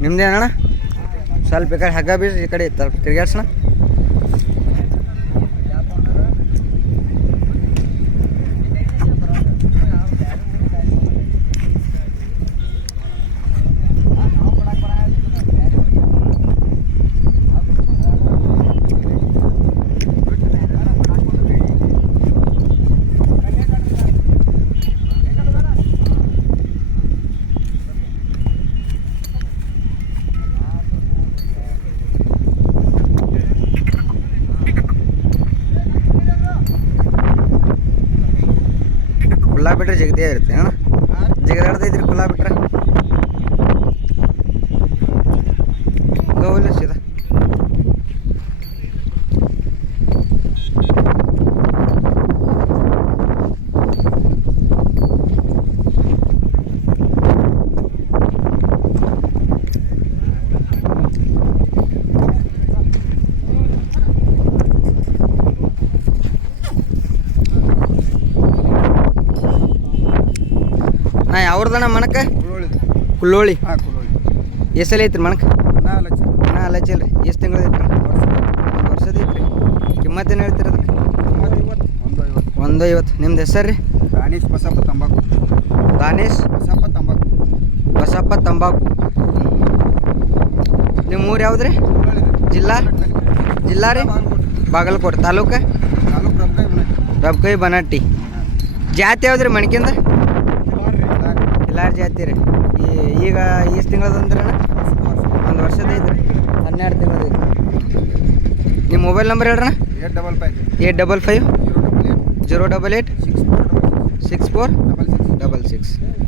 ನಿಮ್ದೇನಣ್ಣ ಸ್ವಲ್ಪ ಈ ಕಡೆ ಹಗ್ಗ ಬೀಸ್ ಈ ಕಡೆ ತಿರ್ಗಾಡ್ಸಣ ಕುಲ್ಲಾ ಬಿಟ್ರೆ ಜಗದೇ ಇರುತ್ತೆ ಅಣ್ಣ ಜಗದಾಡ್ದೈತ್ರಿ ಕುಲ್ಲಾ ಬಿಟ್ರೆ ನಾ ಯಾವ್ದಣ್ಣ ಹಾಂ ಕುಳ್ಳೋಳಿ. ಎಷ್ಟಲ್ಲಿ ಐತ್ರಿ ಮಣಕ ನಾ ನಾ ಅಲ್ಲಚ್ಚಿಲ್ರಿ ಎಷ್ಟು ತಿಂಗಳು ಐತ್ರಿ? ಒಂದು ವರ್ಷದ ಐತ್ರಿ. ಕಿಮ್ಮತ್ತೇನು ಹೇಳ್ತೀರಿ ಅದಕ್ಕೆ? ಒಂದು ಐವತ್ತು ನಿಮ್ದು ಹೆಸರು ರೀ? ದಾನಿಶ್ ಬಸಪ್ಪ ತಂಬಾಕು. ದಾನೇಶ್? ಬಸಪ್ಪ ತಂಬಾಕು. ಬಸಪ್ಪ ತಂಬಾಕು. ನಿಮ್ಮ ಊರು ಯಾವ್ದು ರೀ? ಜಿಲ್ಲಾ? ಜಿಲ್ಲಾ ರೀ? ಬಾಗಲಕೋಟೆ. ತಾಲೂಕು? ರಬ್ಕೈ ಬನಟ್ಟಿ. ಜಾತಿ ಯಾವ್ದು ರೀ ಮಣ್ಕಿಂದ ಎಲ್ಲಾರು ಹತ್ತಿರಿ ರೀ ಈ- ಈಗ ಎಷ್ಟು ತಿಂಗಳದಂದ್ರೆ ಒಂದು ವರ್ಷದ ಐತ್ರಿ. ಹನ್ನೆರಡು ತಿಂಗಳದ ಐತ್ರಿ. ನಿಮ್ಮ mobile number ಹೇಳ್ರಣ್ಣ? Eight double five eight double five? Zero double eight? Eight six four double six four? Double six. Double six.